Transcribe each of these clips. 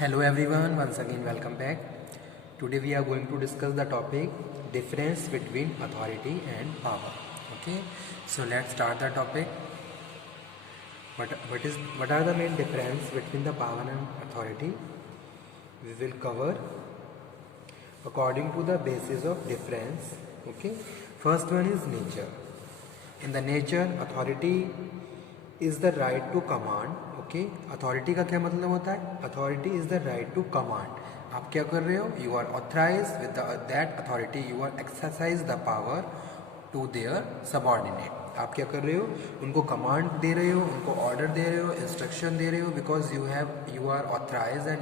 Hello everyone, once again welcome back. Today we are going to discuss the topic difference between authority and power. Okay, so let's start the topic. What are the main difference between the power and authority? We will cover according to the basis of difference. Okay, first one is nature. In the nature, authority is the right to command. Okay, authority का क्या मतलब होता है? Authority is the right to command. आप क्या कर रहे हो? You are authorise with that authority, you are exercise the power to their subordinate. आप क्या कर रहे हो? उनको कमांड दे रहे हो, उनको ऑर्डर दे रहे हो, इंस्ट्रक्शन दे रहे हो, because you are authorise and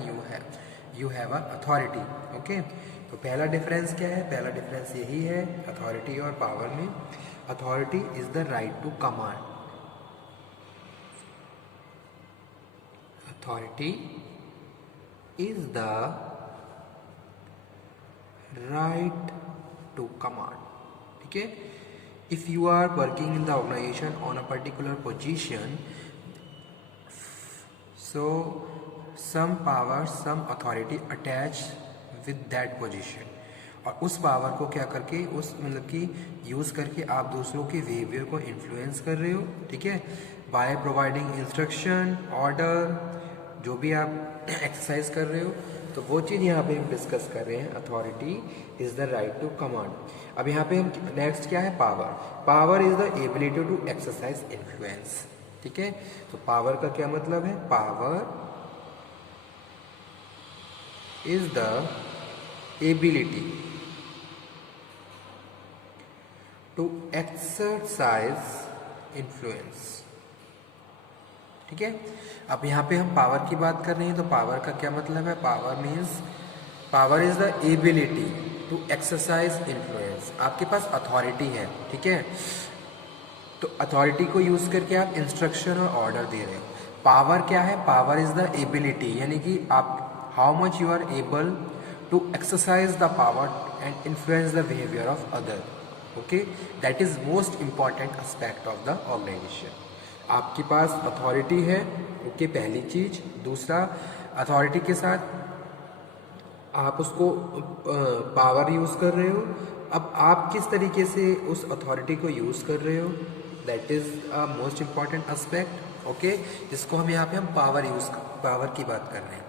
you have a authority. Okay, तो पहला डिफरेंस क्या है? पहला डिफरेंस यही है अथॉरिटी और पावर में। Authority is the right to command. Authority is the right to command. ठीक है? If you are working in the organization on a particular position, so some power, some authority attached with that position. और उस power को क्या करके, उस मतलब कि यूज़ करके आप दूसरों के बिहेवियर को इन्फ्लुएंस कर रहे हो। ठीक है? बाय प्रोवाइडिंग इंस्ट्रक्शन, ऑर्डर, जो भी आप एक्सरसाइज कर रहे हो, तो वो चीज़ यहाँ पे हम डिस्कस कर रहे हैं। Authority is the right to command. अब यहाँ पे हम नेक्स्ट क्या है? Power. Power is the ability to exercise influence. ठीक है? तो पावर का क्या मतलब है? Power is the ability to exercise influence. ठीक है? अब यहाँ पे हम पावर की बात कर रहे हैं, तो पावर का क्या मतलब है? Power means power is the ability to exercise influence. आपके पास अथॉरिटी है, ठीक है, तो अथॉरिटी को यूज करके आप इंस्ट्रक्शन और ऑर्डर दे रहे हो। पावर क्या है? पावर इज द एबिलिटी, यानी कि आप how much you are able to exercise the power and influence the behaviour of other. Okay, that is most important aspect of the organisation. आपके पास अथॉरिटी है, ओके, पहली चीज। दूसरा, अथॉरिटी के साथ आप उसको पावर यूज कर रहे हो। अब आप किस तरीके से उस अथॉरिटी को यूज कर रहे हो, that is a most important aspect. Okay, जिसको हम यहाँ पे हम पावर की बात कर रहे हैं।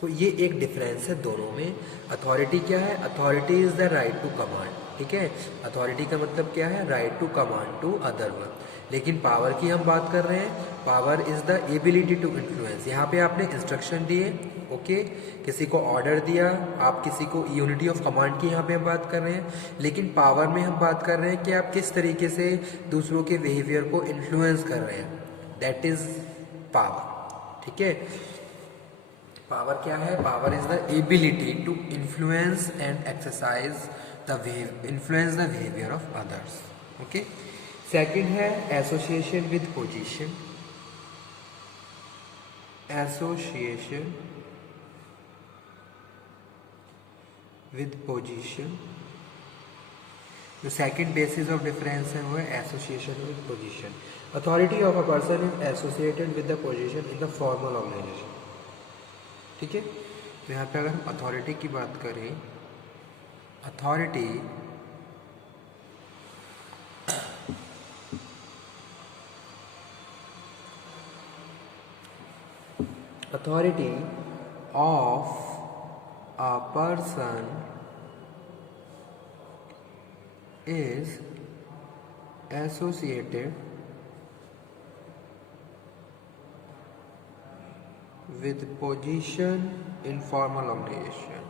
तो ये एक डिफरेंस है दोनों में। अथॉरिटी क्या है? Authority is the right to command. ठीक है? अथॉरिटी का मतलब क्या है? Right to command to other one. लेकिन पावर की हम बात कर रहे हैं, power is the ability to influence. यहाँ पे आपने इंस्ट्रक्शन दिए, ओके, किसी को ऑर्डर दिया, आप किसी को यूनिटी ऑफ कमांड की यहाँ पे हम बात कर रहे हैं। लेकिन पावर में हम बात कर रहे हैं कि आप किस तरीके से दूसरों के बिहेवियर को इन्फ्लुएंस कर रहे हैं, दैट इज पावर। ठीक है? पावर क्या है? Power is the ability to influence and exercise influence the behaviour of others. Okay, second है association with position. Association with position, जो सेकंड बेसिस ऑफ डिफरेंस है वो है association with position. Authority of a person is associated with the position in the formal organisation. ठीक है? तो यहाँ पे अगर हम अथॉरिटी की बात करें, authority of a person is associated with position in formal organization.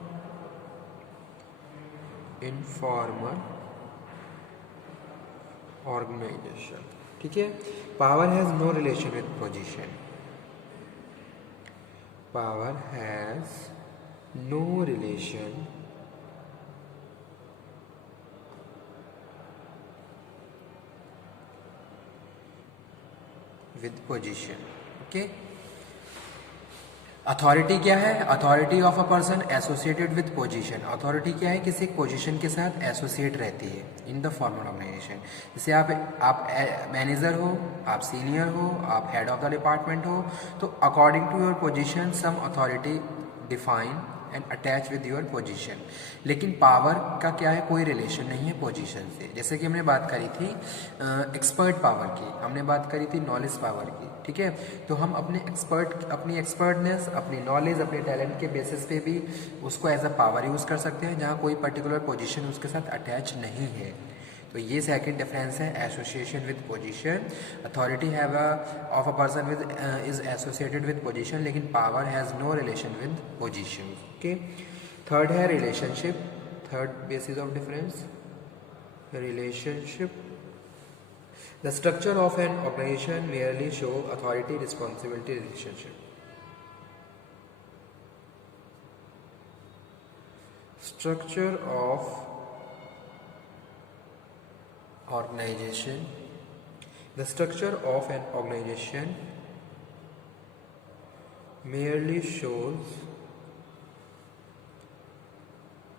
ठीक है? Power has no relation with position. Power has no relation with position. Okay? Authority क्या है? Authority of a person associated with position. Authority क्या है? किसी position के साथ associate रहती है इन द फॉर्मल ऑर्गेनाइजेशन। जैसे आप मैनेजर हो, आप सीनियर हो, आप हेड ऑफ द डिपार्टमेंट हो, तो according to your position some authority define and attach with your position. लेकिन पावर का क्या है, कोई रिलेशन नहीं है पोजीशन से। जैसे कि हमने बात करी थी एक्सपर्ट पावर की, हमने बात करी थी नॉलेज पावर की, ठीक है। तो हम अपनी एक्सपर्टनेस, अपनी नॉलेज, अपने टैलेंट के बेसिस पे भी उसको एज अ पावर यूज़ कर सकते हैं, जहाँ कोई पर्टिकुलर पोजीशन उसके साथ अटैच नहीं है। तो ये सेकंड डिफरेंस है, association with position. Authority have of a person with is associated with position, लेकिन power has no relation with position. Okay, third है relationship. Third basis of difference, relationship. The structure of an organisation merely show authority, responsibility, relationship. Structure of organization. The structure of an organization merely shows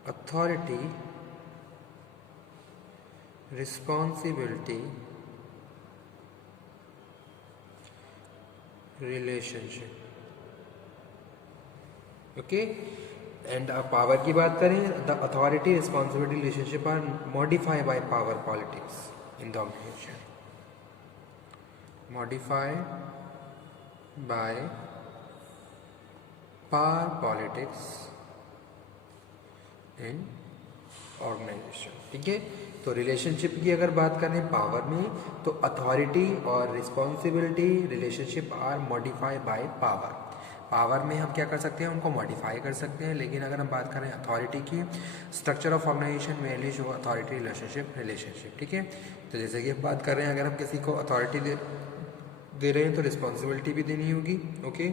authority, responsibility, relationship. Okay, and power की बात करें, the authority, responsibility, relationship are modified by power politics in the organization. Modified by power politics in organization, ठीक है। तो relationship की अगर बात करें पावर में, तो अथॉरिटी और responsibility, relationship are modified by power. Power में हम क्या कर सकते हैं, उनको मॉडिफाई कर सकते हैं, लेकिन अगर हम बात करें अथॉरिटी की, structure of organization mainly show authority, relationship, ठीक है। तो जैसे कि हम बात कर रहे हैं, अगर हम किसी को अथॉरिटी दे रहे हैं तो रिस्पॉन्सिबिलिटी भी देनी होगी, ओके,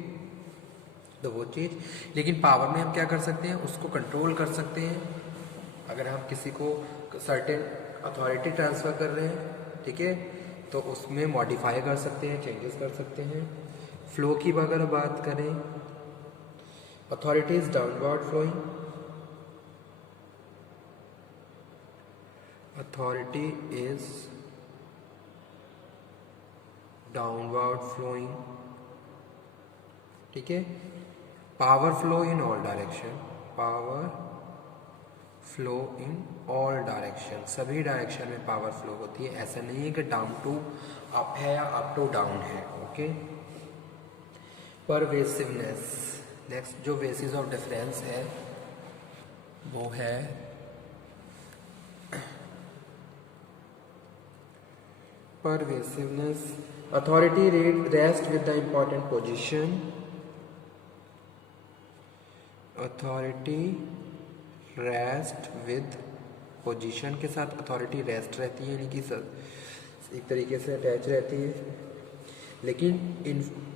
तो वो चीज़। लेकिन पावर में हम क्या कर सकते हैं, उसको कंट्रोल कर सकते हैं। अगर हम किसी को सर्टेन अथॉरिटी ट्रांसफ़र कर रहे हैं, ठीक है, तो उसमें मॉडिफाई कर सकते हैं, चेंजेस कर सकते हैं। फ्लो की अगर बात करें, authority is downward flowing, authority is downward flowing, ठीक है। Power flow in all direction, power flow in all direction, सभी डायरेक्शन में पावर फ्लो होती है। ऐसा नहीं है कि डाउन टू अप है या अप टू डाउन है, ओके। परवेसिवनेस, नेक्स्ट जो बेसिस ऑफ डिफरेंस है वो है pervasiveness. Authority rest with the important position, authority rest with position के साथ अथॉरिटी रेस्ट रहती है, यानी कि एक तरीके से अटैच रहती है। लेकिन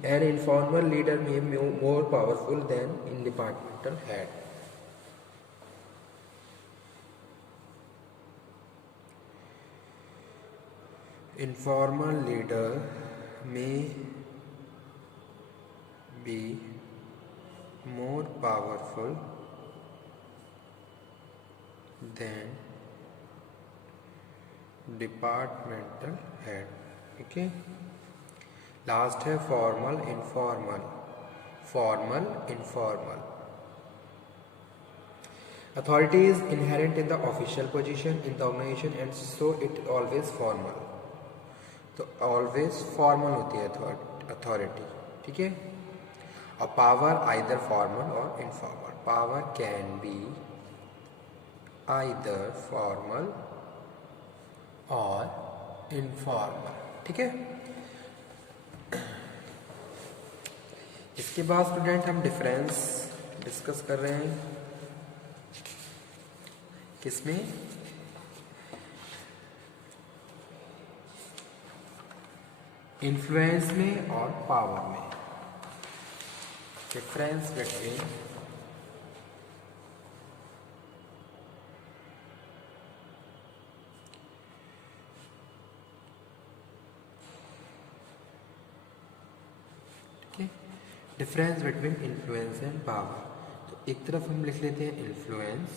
N informal leader may more powerful than in departmental head. Informal leader may be more powerful than departmental head, ठीक है। लास्ट है formal informal, formal informal. Authority is inherent in the official position in the organization and so it always formal. तो always formal होती है authority, ठीक है। और power either formal or informal, power can be either formal or informal, ठीक है। इसके बाद स्टूडेंट हम डिफरेंस डिस्कस कर रहे हैं, किसमें, इन्फ्लुएंस में और पावर में। Difference between difference between influence and power. तो एक तरफ हम लिख लेते हैं इन्फ्लुएंस,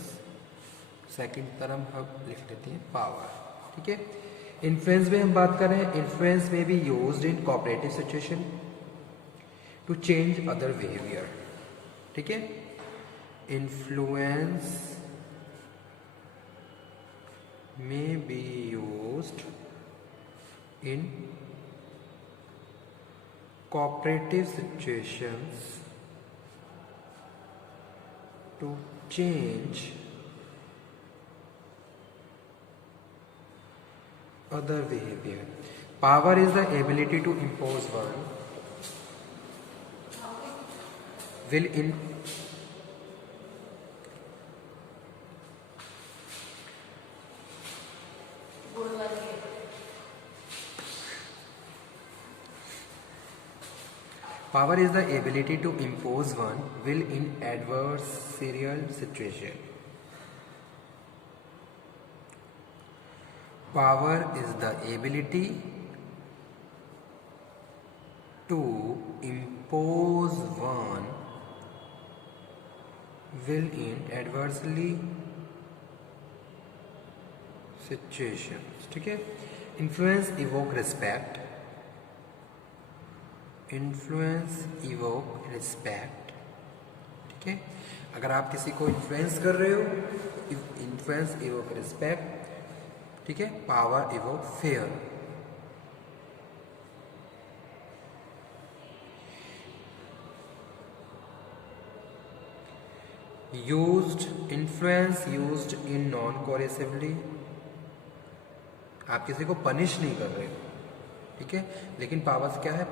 सेकंड तरफ हम लिख लेते हैं पावर, ठीक है। इन्फ्लुएंस में हम बात कर रहे हैं, influence may be used in cooperative situation to change other behaviour, ठीक है। influence may be used in cooperative situations to change other behavior. Power is the ability to impose one will in Power is the ability to impose one will in adversarial situation. Power is the ability to impose one will in adversely situations. ठीक है. Influence evoke respect. Influence evoke respect. ठीक है. अगर आप किसी को influence कर रहे हो तो इन्फ्लुएंस इवोक रिस्पेक्ट. ठीक है. Power evoke fear. Used influence used in non coercively. आप किसी को पनिश नहीं कर रहे हो. ठीक है. लेकिन पावर्स क्या है?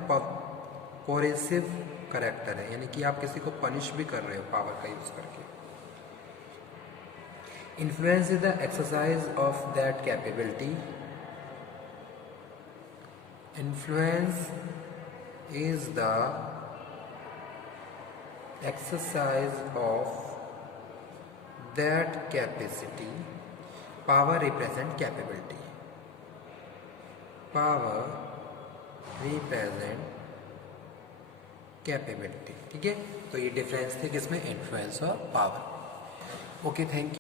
कोरेसिव करेक्टर है, यानी कि आप किसी को पनिश भी कर रहे हो पावर का यूज करके. Influence is the exercise of that capability. Influence is the exercise of that capacity. Power represent capability. Power represent capability. ठीक है. तो ये डिफरेंस थे किसमें? इन्फ्लुएंस और पावर. Okay, thank you.